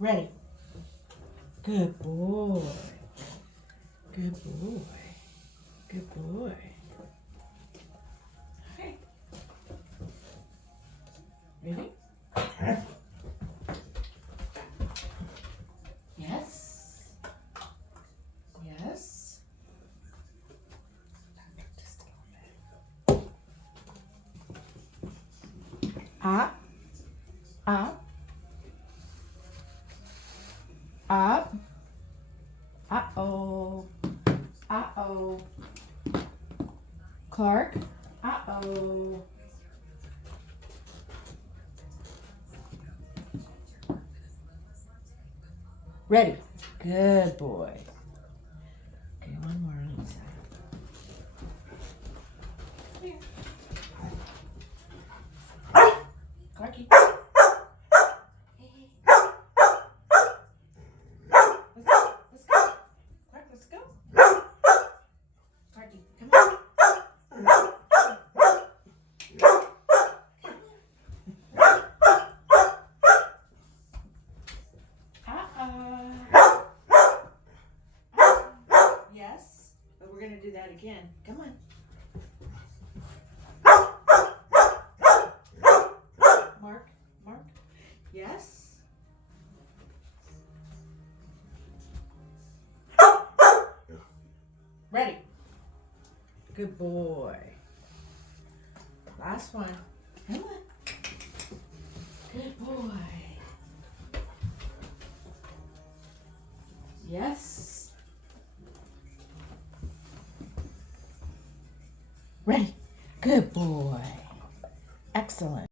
Ready. Good boy. Good boy. Good boy. Okay. Ready? Yes. Yes. Just a little bit. Up. Up. Up. Uh-oh. Uh-oh. Clark. Uh-oh. Ready. Good boy. Okay, one more on each side. Here. Clarky. Let's go. Clark, let's go. Clarky, come on. Yes, but we're going to do that again. Come on. Mark. Yes. Ready. Good boy. Last one. Come on. Good boy. Yes. Ready. Good boy. Excellent.